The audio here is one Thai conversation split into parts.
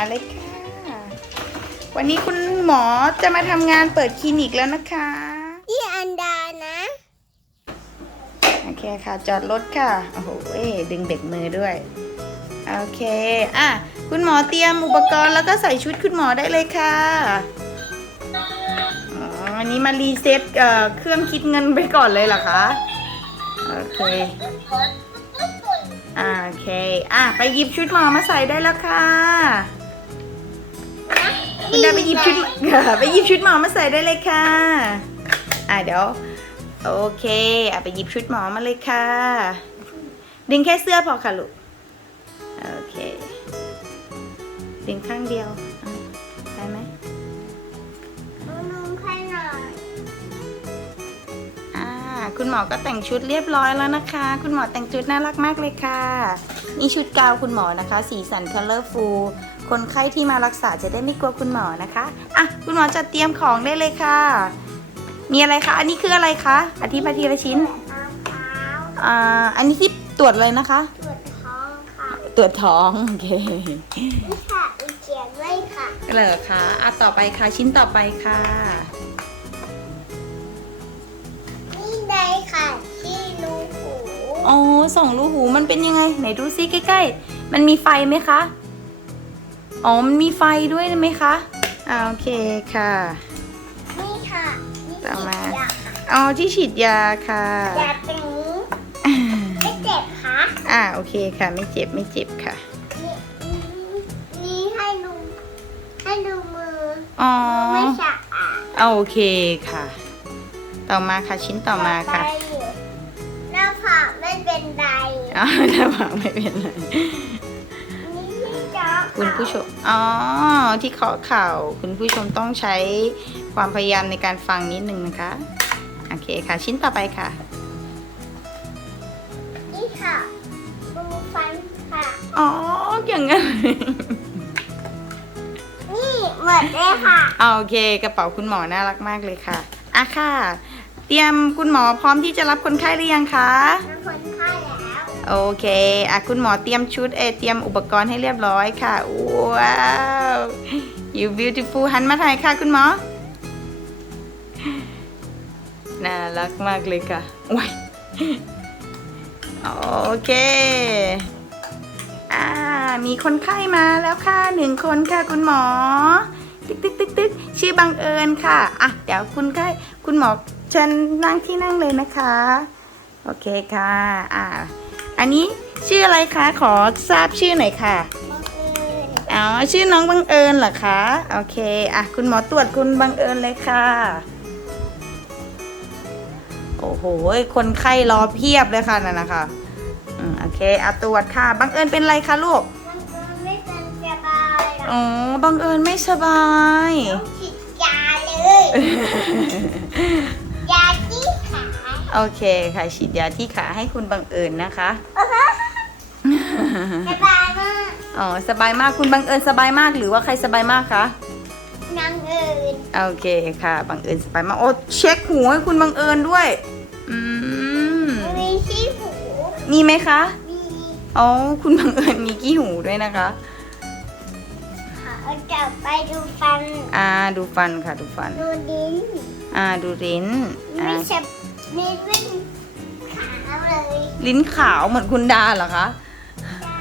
มาเลยค่ะ วันนี้คุณหมอจะมาทำงานเปิดคลินิกแล้วนะคะพี่อันดานะ โอเคค่ะ จอดรถค่ะ โอ้โหเอ้ยดึงเบรกมือด้วย โอเค อะ คุณหมอเตรียมอุปกรณ์แล้วก็ใส่ชุดคุณหมอได้เลยค่ะอ๋ออันนี้มารีเซ็ตเอ่อเครื่องคิดเงินไปก่อนเลยเหรอคะ โอเคอ่าโอเค อะ ไปหยิบชุดหมอมาใส่ได้แล้วค่ะ คุณดาไปหยิบชุดไปหยิบชุดหมอมาใส่ได้เลยค่ะ อะเดี๋ยว โอเคอะไปหยิบชุดหมอมาเลยค่ะ ดึงแค่เสื้อพอค่ะลูก โอเค ดึงข้างเดียวอะได้ไหมนุ่มๆให้หน่อยอ่าคุณหมอก็แต่งชุดเรียบร้อยแล้วนะคะ คุณหมอแต่งชุดน่ารักมากเลยค่ะ นี่ชุดกาวคุณหมอนะคะ สีสัน colorful คนไข้ที่มารักษาจะได้ไม่กลัวคุณหมอนะคะอะคุณหมอจัดเตรียมของได้เลยค่ะ มีอะไรคะ อันนี้คืออะไรคะ อธิบายทีละชิ้นมะพร้าวอ่า อันนี้ที่ตรวจเลยนะคะ ตรวจท้องค่ะ ตรวจท้องโอเคนี่ค่ะอีเขียนไว้ค่ะเหรอคะอะต่อไปค่ะ ชิ้นต่อไปค่ะ นี่ได้ค่ะที่รูหู อ๋อสองรูหูมันเป็นยังไง ไหนดูซิใกล้ๆ มันมีไฟไหมคะ อ๋อมันมีไฟด้วยไหมคะอ่าโอเคค่ะ นี่ค่ะนี่ต่อมา ฉีดยาค่ะอ๋อที่ฉีดยาค่ะ ยาตรงนี้ไม่เจ็บค่ะอ่าโอเคค่ะ ไม่เจ็บไม่เจ็บค่ะ นี่นี่ให้ดูให้ดูมืออ๋อไม่สะอาดเอาโอเคค่ะ ต่อมาค่ะชิ้นต่อมาค่ะไปหน้าผากไม่เป็นไร อ๋อหน้าผากไม่เป็นไรนี่ที่จ๊อก คุณผู้ชม อ๋อ ที่เคาะเข่าคุณผู้ชมต้องใช้ความพยายามในการฟังนิดนึงนะคะ โอเคค่ะ ชิ้นต่อไปค่ะ นี่ค่ะดูฟันค่ะ อ๋อ อย่างนั้น นี่หมดเลยค่ะอ่าโอเค กระเป๋าคุณหมอน่ารักมากเลยค่ะ อะค่ะ เตรียมคุณหมอพร้อมที่จะรับคนไข้หรือยังคะน้ำคนไข้แล้ว โอเคอะคุณหมอเตรียมชุดเออเตรียมอุปกรณ์ให้เรียบร้อยค่ะ ว้าว you beautiful หันมาถ่ายค่ะคุณหมอ น่ารักมากเลยค่ะว้ายโอเคอ่ามีคนไข้มาแล้วค่ะหนึ่งคนค่ะคุณหมอ ติ๊กติ๊กติ๊กติ๊กชื่อบังเอิญค่ะอะเดี๋ยวคุณไข้คุณหมอเชิญนั่งที่นั่งเลยนะคะ โอเคค่ะ อ่า อันนี้ชื่ออะไรคะขอทราบชื่อหน่อยค่ะบังเอิญอ๋อชื่อน้องบังเอิญเหรอคะโอเคอะคุณหมอตรวจคุณบังเอิญเลยค่ะ โอ้โหคนไข้รอเพียบเลยค่ะนั่นนะคะอืมโอเคอะตรวจค่ะบังเอิญเป็นไรคะลูกบังเอิญไม่เป็นสบายหรอกอ๋อบังเอิญไม่สบายต้องฉีดยาเลยยาที่ขา โอเคค่ะฉีดยาที่ขาให้คุณบังเอิญนะคะ สบายมากอ๋อสบายมากคุณบังเอิญสบายมากหรือว่าใครสบายมากคะนางเอิญโอเคค่ะบังเอิญสบายมากโอ้เช็คหูให้คุณบังเอิญด้วยอืมมีที่หูมีไหมคะมีอ๋อคุณบังเอิญมีขี้หูด้วยนะคะขาจะไปดูฟัน อ่าดูฟันค่ะดูฟัน ดูลิ้น อ่าดูลิ้นอ่าไม่ใช่ มีวิ่งขาเลยลิ้นขาวเหมือนคุณดาเหรอคะ จ้า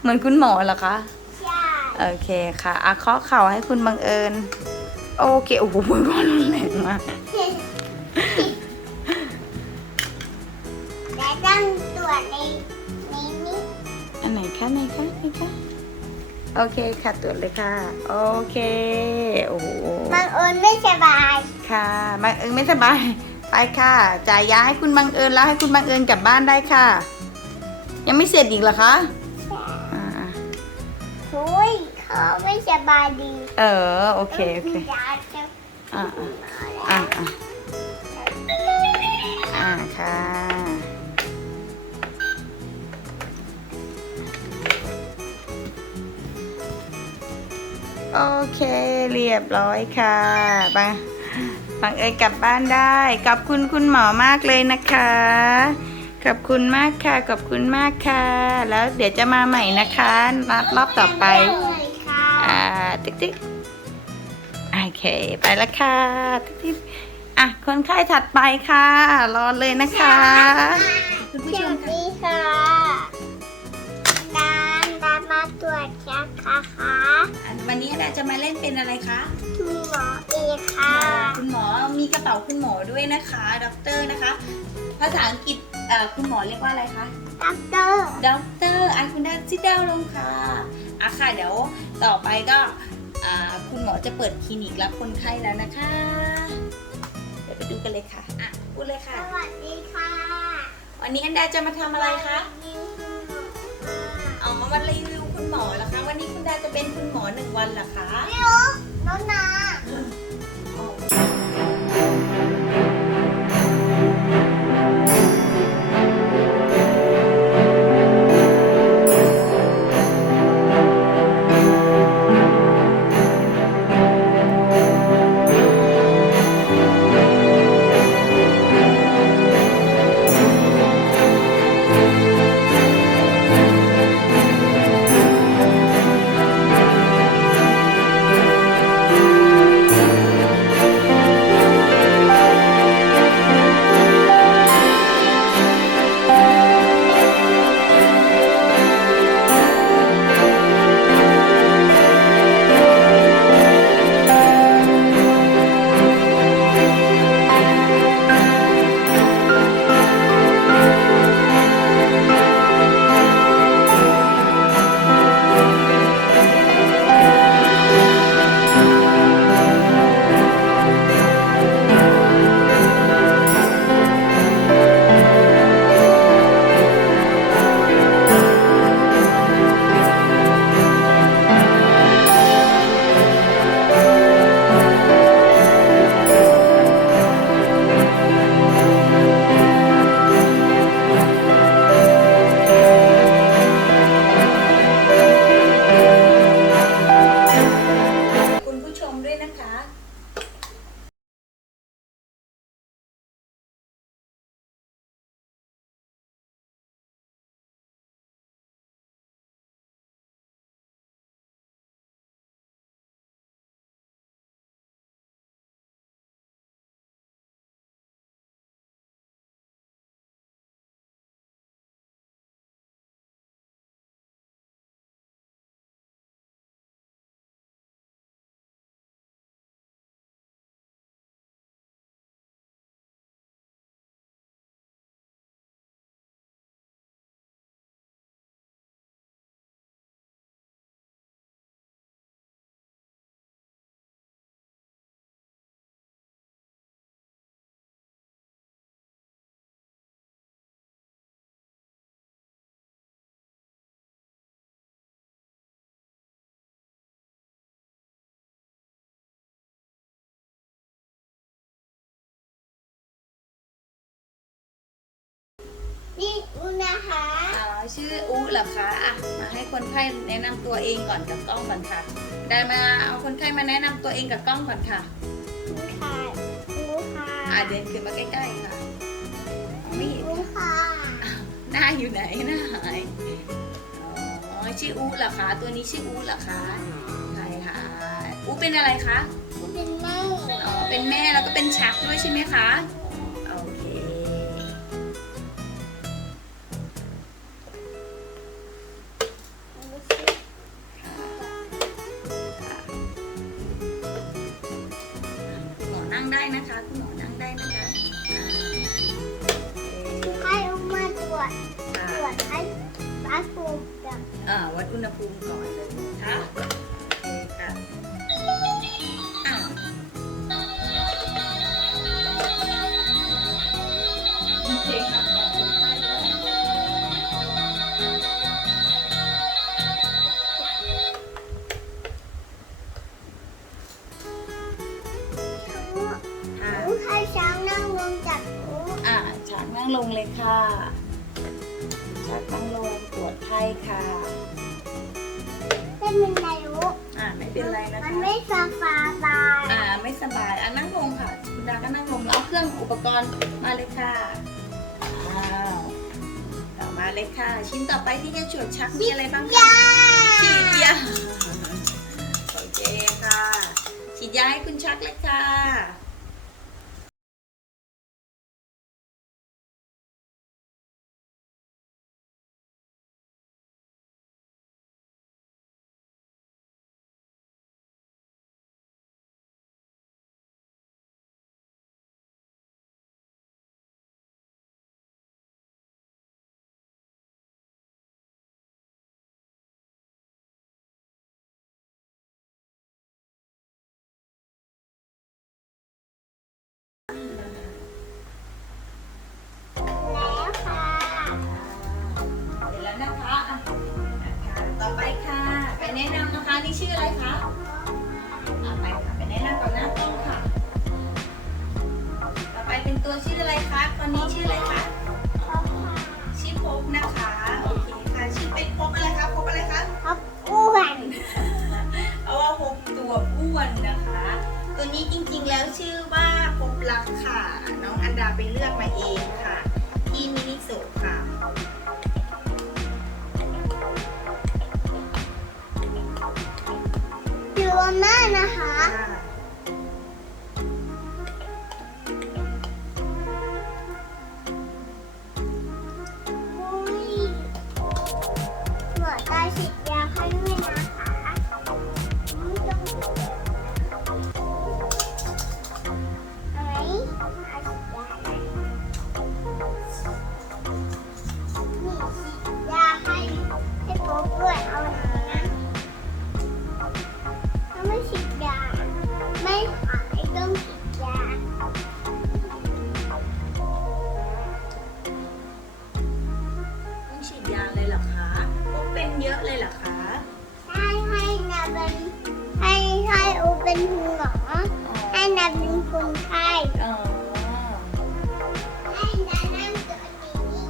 เหมือนคุณหมอเหรอคะใช่โอเคค่ะอะเคาะเข่าให้คุณบังเอิญ โอเค โอ้โหบอลรุนแรงมาก และต้องตรวจในในนี้อันไหนคะไหนคะไหนคะโอเคค่ะตรวจเลยค่ะ โอเค โอ้โห บางเอิญไม่สบาย ค่ะบังเอิญไม่สบาย ไปค่ะ จ่ายยาให้คุณบังเอิญแล้วให้คุณบังเอิญกลับบ้านได้ค่ะ ยังไม่เสร็จอีกเหรอคะอ่าหุยเขาไม่สบายดี เออ โอเค โอเคยาจะอ่าอ่าอ่าอ่าอ่าค่ะโอเค เรียบร้อยค่ะบัง บังเอิญกลับบ้านได้ขอบคุณคุณหมอมากเลยนะคะ ขอบคุณมากค่ะ ขอบคุณมากค่ะ แล้วเดี๋ยวจะมาใหม่นะคะนัดรอบต่อไปเลยค่ะอ่า ติ๊กติ๊กโอเค ไปแล้วค่ะ ติ๊กติ๊กอะ คนไข้ถัดไปค่ะ รอเลยนะคะคุณผู้สชมานมาตรวจชักค่ะค่ะอันวันนี้เราจะมาเล่นเป็นอะไรคะคุณหมอเอค่ะ คุณหมอมีกระเป๋าคุณหมอด้วยนะคะด็อกเตอร์นะคะ ภาษาอังกฤษเอ่อคุณหมอเรียกว่าอะไรคะด็อกเตอร์ด็อกเตอร์อะคุณด้าซิดาวลงค่ะอะค่ะเดี๋ยวต่อไปก็อ่าคุณหมอจะเปิดคลินิกรับคนไข้แล้วนะคะ เดี๋ยวไปดูกันเลยค่ะอะพูดเลยสค่ะ วัสดีค่ะวันนี้อันดาจะมาทำอะไรคะวันนี้คุณหมออ๋อมารีวิวคุณ หมอเหรอคะ วันนี้คุณดาจะเป็นคุณหมอหนึ่งวันเหรอคะ ไม่รู้น้องนา นี่อุณนะคะอ๋อชื่ออุเหรอคะอะมาให้คนไข้แนะนำตัวเองก่อนกับกล้องก่อนค่ะ ได้มาเอาคนไข้มาแนะนำตัวเองกับกล้องก่อนค่ะอุค่ะอุค่ะอะเดินขึ้นมาใกล้ๆค่ะไม่เห็นอุค่ะหน้าอยู่ไหนหน้าหายอ๋อชื่ออุเหรอคะ ตัวนี้ชื่ออุเหรอคะใช่ค่ะอุเป็นอะไรคะ เป็นแม่อ๋อ เป็นแม่แล้วก็เป็นชักด้วยใช่ไหมคะโชิ้นต่อไปที่จะฉวดชักมีอะไรบ้างคะฉีดยาโอเคค่ะฉีดยาให้คุณชักเลยค่ะ ชื่ออะไรคะอะไปค่ะไปแนะนำก่อนหน้ากล้องค่ะ ต่อไปเป็นตัวชื่ออะไรคะตอนนี้ชื่ออะไรคะชื่อพบนะคะ โอเคค่ะ ชื่อเป็นพบอะไรคะพบอะไรคะครับอ้วนเอาว่าพบตัวอ้วนนะคะ ตัวนี้จริงๆแล้วชื่อว่าพบรักค่ะ น้องอันดาไปเลือกมาเองค่ะ ที่มินิโซค่ะ ดูมากนะคะ ฉีดยาเลยเหรอคะพบเป็นเยอะเลยเหรอคะใช่ให้นาเป็นให้ให้โอเป็นคุณหมอให้นาเป็นคนไข้อ๋อให้นานั่งตัวนี้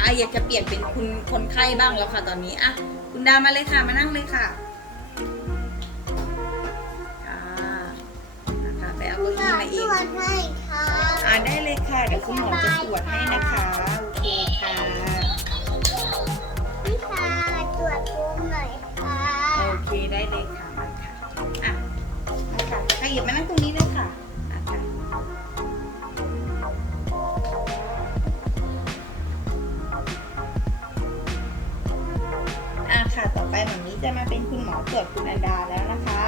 อะอยากจะเปลี่ยนเป็นคุณคนไข้บ้างแล้วค่ะตอนนี้อะคุณดามาเลยค่ะมานั่งเลยค่ะค่ะนะคะไปเอาคุเก้าณหมอี้อมาเอตงรวจให้ค่ะอ่าได้เลยค่ะเดี๋ยวคุณหมอจะตรวจให้นะคะโอเคค่ะพี่ค่ะต รวจภูมิหน่อยค่ะโอเคได้เลยค่ะมาค่ะอะมาค่ะขยับมานั่งตรงนี้เลยค่ะอะค่ะอะค่ะต่อไปหมอนี้จะมาเป็นคุณหมอตรวจคุณอันดาแล้วนะคะ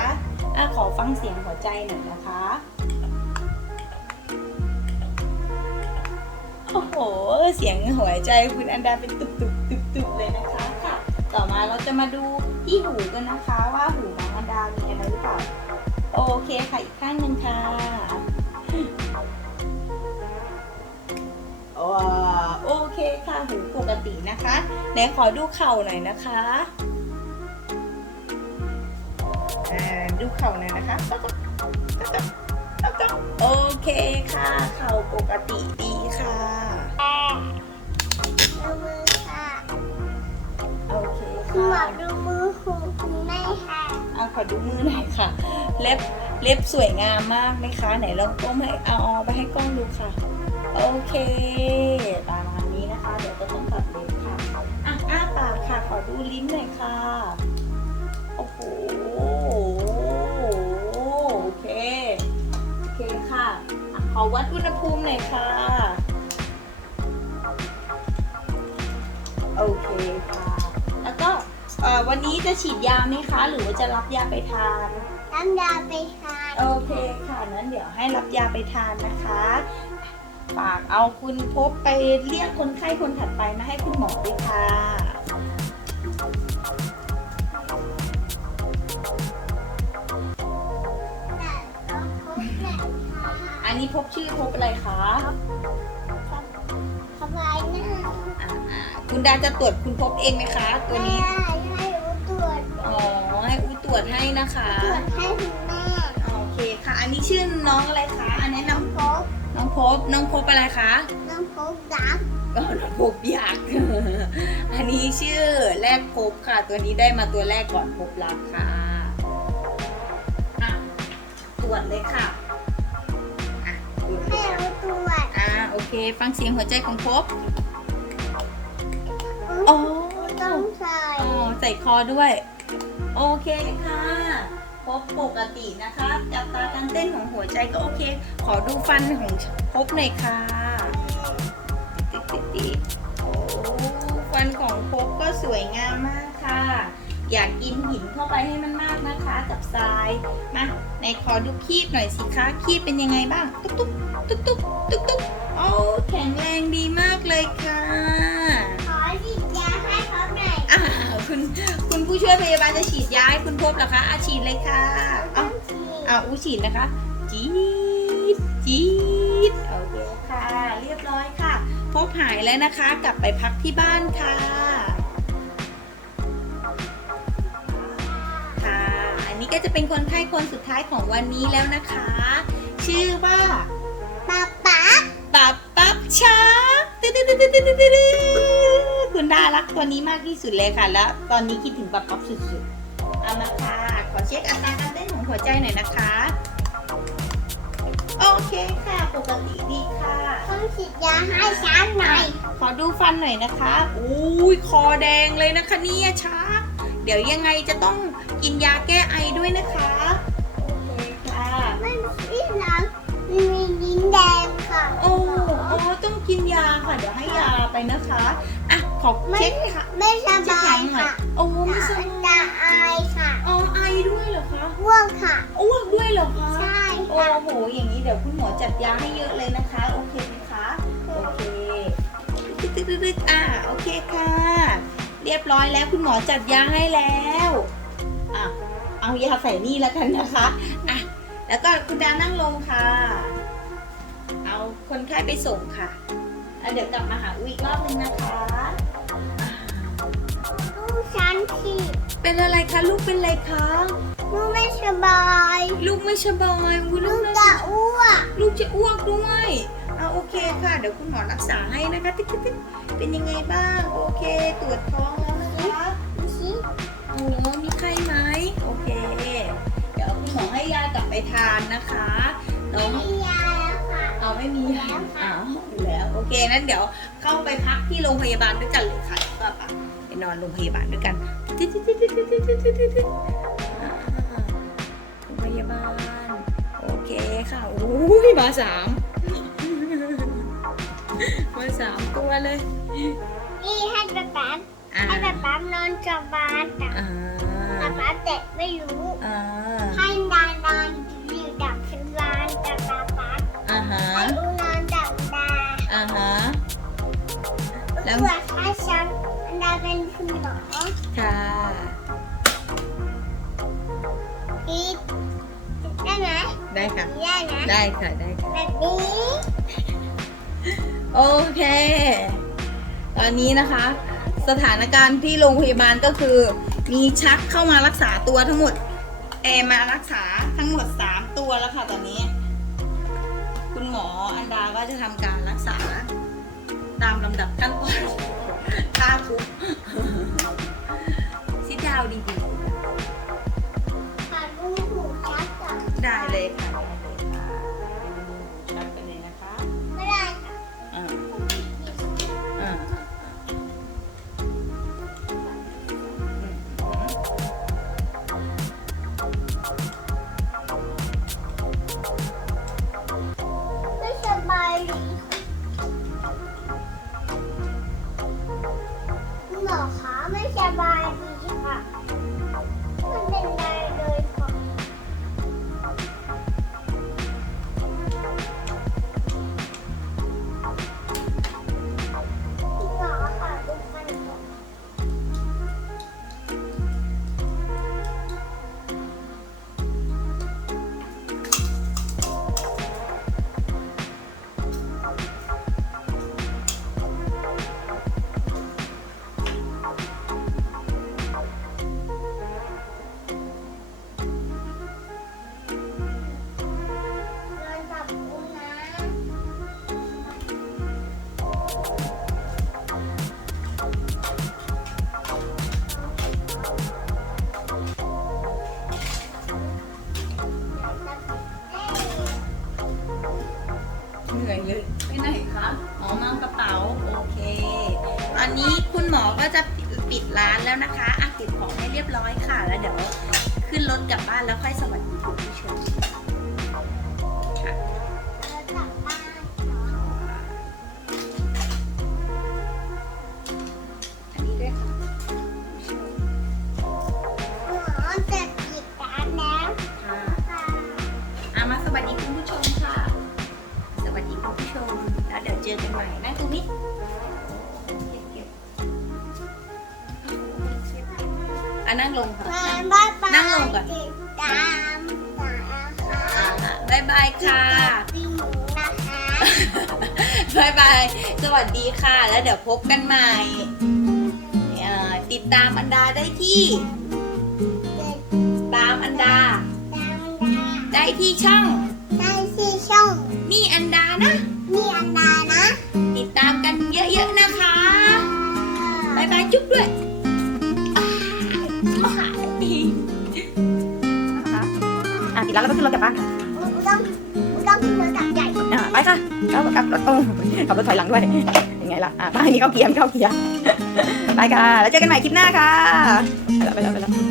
อะขอฟังเสียงหัวใจหน่อยนะคะโอ้โห เสียงหัวใจคุณอันดาเป็นตุบตุบตุบตุบ ต่อมาเราจะมาดูที่หูกันนะคะว่าหูน้องอันดามีอะไรหรือเปล่า โอเคค่ะอีกข้างหนึ่งค่ะโอเคค่ะหูปกตินะคะไหนขอดูเข่าหน่อยนะคะดูเข่าหน่อยนะคะโอเคค่ะ เข่าปกติดีค่ะ คุณหมอดูมือของคุณแม่ค่ะเอาขอดูมือหน่อยค่ะ เล็บเล็บสวยงามมากไหมคะ ไหนลองก้มให้เอาเอไปให้กล้องดูค่ะ โอเคประมาณนี้นะคะ เดี๋ยวก็ต้องตัดเล็บค่ะอะอ้าปากค่ะ ขอดูลิ้นหน่อยค่ะ โอ้โหโอเค โอเคค่ะอะขอวัดอุณหภูมิหน่อยค่ะโอเคค่ะ เอ่อวันนี้จะฉีดยาไหมคะ หรือว่าจะรับยาไปทาน น้ำยาไปทานโอเคค่ะนั้นเดี๋ยวให้รับยาไปทานนะคะฝากเอาคุณพบไปเรียกคนไข้คนถัดไปมาให้คุณหมอด้วยค่ะแต่ต้องพบแหละค่ะอันนี้พบชื่อพบอะไรคะสบายหน้าอ่าอ่าคุณดาจะตรวจคุณพบเองไหมคะ ตัวนี้ อ๋อ ให้อูตรวจให้นะคะ ตรวจให้คุณแม่โอเคค่ะ อันนี้ชื่อน้องอะไรคะ อันนี้น้องพบน้องพบน้องพบอะไรคะน้องพบดักก็น้องพบอยาก อันนี้ชื่อแรกพบค่ะ ตัวนี้ได้มาตัวแรกก่อนพบรักค่ะอะ ตรวจเลยค่ะอะตรวจเลให้ยค่ะรู้ตรวจอ่าโอเค ฟังเสียงหัวใจของพบโอ้ต้องใส่อ๋อใส่คอด้วย โอเคค่ะ พบปกตินะคะ จับตาการเต้นของหัวใจก็โอเค ขอดูฟันของพบหน่อยค่ะ ติดติดติดโอ้ฟันของพบก็สวยงามมากค่ะ อยากกินหินเข้าไปให้มันมากนะคะ กับทราย มาในขอดูคีบหน่อยสิคะคีบเป็นยังไงบ้าง ตุ๊กตุ๊กตุ๊กตุ๊กตุ๊กตุ๊กโอ้แข็งแรงดีมากเลยค่ะ ผู้ช่วยพยาบาลจะฉีดยาให้คุณพบเหรอคะอาฉีดเลยค่ะต้เอาองฉีดเอาอูฉีดนะคะจี๊ดจี๊ดโอเคค่ะ เรียบร้อยค่ะ พบหายแล้วนะคะ กลับไปพักที่บ้านค่ะ ค่ะนี้ก็จะเป็นคนไข้คนสุดท้ายของวันนี้แล้วนะคะ ชื่อว่าป๊าป๊าปับปับช้างตึ๊ดตึ๊ดตึ๊ดตึ๊ดตึ๊ด ตึ๊ดคุณดารักตัวนี้มากที่สุดเลยค่ะ แล้วตอนนี้คิดถึงปับปับสุดๆเอามาค่ะ ขอเช็คอัตราการเต้นของหัวใจหน่อยนะคะ โอเคค่ะ ปกติดีค่ะ ต้องฉีดยาให้ช้างหน่อย ขอดูฟันหน่อยนะคะ อุ้ยคอแดงเลยนะคะเนี่ยช้างเดี๋ยวยังไงจะต้องกินยาแก้ไอด้วยนะคะ โอเคค่ะไม่มีน้ำมีลิ้นแดงค่ะ โอ้อ๋อต้องกินยาค่ะ เดี๋ยวให้ยาไปนะคะอะ ขอไม่เช็คค่ะไม่สเช็คบาหลัยงหน่อยค่ะโอ้ไม่สบายจะอายค่ะอ๋อไอด้วยเหรอคะอ้วกค่ะ อ้วกด้วยเหรอคะใช่โอ้ค่ะ โหอย่างนี้เดี๋ยวคุณหมอจัดยาให้เยอะเลยนะคะ โอเคไหมคะโอเคตึ๊ดๆๆๆอะโอเคค่ะ เรียบร้อยแล้วคุณหมอจัดยาให้แล้วอะเอายาใส่นี่แล้วกันนะคะอะแล้วก็คุณดานั่งลงค่ะ เอาคนไข้ไปส่งค่ะแล้วเดี๋ยวกลับมาหาอุ้ยอีกรอบนึงนะคะอะลูก ฉันสิเป็นอะไรคะลูกเป็นอะไรคะลูกไม่สบาย ลูกไม่สบายอุ๊ยลูลูกกน่าจะอ้วกลูกจะอ้วกด้วยเอาโอเคค่ะ เดี๋ยวคุณหมอรักษาให้นะคะติ๊กติ๊กติ๊กเป็นยังไงบ้าง โอเค ตรวจท้องแล้วนะคะดูสิโอ้มีไข้ไหมโอเค เดี๋ยวคุณหมอให้ยากลับไปทานนะคะน้อง มียาแล้วค่ะ เอาไม่มีแล้วค่ะ อ้าวอยู่แล้ว โอเค นั้นเดี๋ยวเข้าไปพักที่โรงพยาบาลด้วยกันเลยค่ะก็ไปไป นอนโรงพยาบาลด้วยกันโรงพยาบาล โอเคค่ะโอ้ยมาสามมาสามตัวเลย นี่ให้แบบแบบให้แบบแบบนอนจับบาลแต่แบาเตะไม่รู้ให้นานนอนอยู่ดับฉันวานจับบาปลให้ลูนอนดับดาอ่าฮะแล้วให้ฉัน ดาเป็นคุณหมอค่ะอีกได้ไหมได้ค่ะ ได้นะได้ค่ะได้ค่ะ แบบนี้โอเค ตอนนี้นะคะ สถานการณ์ที่โรงพยาบาลก็คือ มีชักเข้ามารักษาตัวทั้งหมดเออมารักษาทั้งหมด 3 ตัวแล้วค่ะตอนนี้ คุณหมออันดาก็จะทำการรักษา ตามลำดับขั้นตอน ท่าคุกซิดาวดีขอดูหูชัดก่อนๆได้เลยค่ะ อนนี้คุณหมอก็จะปิดร้านแล้วนะคะอะเก็บของให้เรียบร้อยค่ะ แล้วเดี๋ยวขึ้นรถกลับบ้านแล้วค่อยสวัสดีคุณผู้ชมค่ะกลับบ้านค่ะมาสวัสดีคุณผู้ชมค่ะ สวัสดีคุณผู้ชม แล้วเดี๋ยวเจอกันใหม่นะตรงนี้ อะนั่งลงค่ะมานั่งบ้านบ้านนั่งลงก่อนติดตามนะคะอะบายบายค่ะปีหมูนะคะบายบาย สวัสดีค่ะ แล้วเดี๋ยวพบกันใหม่เอ่อติดตามอันดาได้ที่เด็กตามอันดา ได้ที่ช่อง ได้ที่ช่อง นี่อันดานะมีอันดานะ ติดตามกันเยอะๆนะคะบายบายจุ๊บด้วย แล้วเราก็ขึ้นรถกลับบ้านค่ะต้องต้องขึ้นรถจับใหญ่อะไปค่ะขับขับรถโอ้ขับรถถอยหลังด้วยยังไงล่ะอะไปมีเข้าเกียร์มีเข้าเกียร์ไปค่ะ แล้วเจอกันใหม่คลิปหน้าค่ะไปแล้วไปแล้วไปแล้ว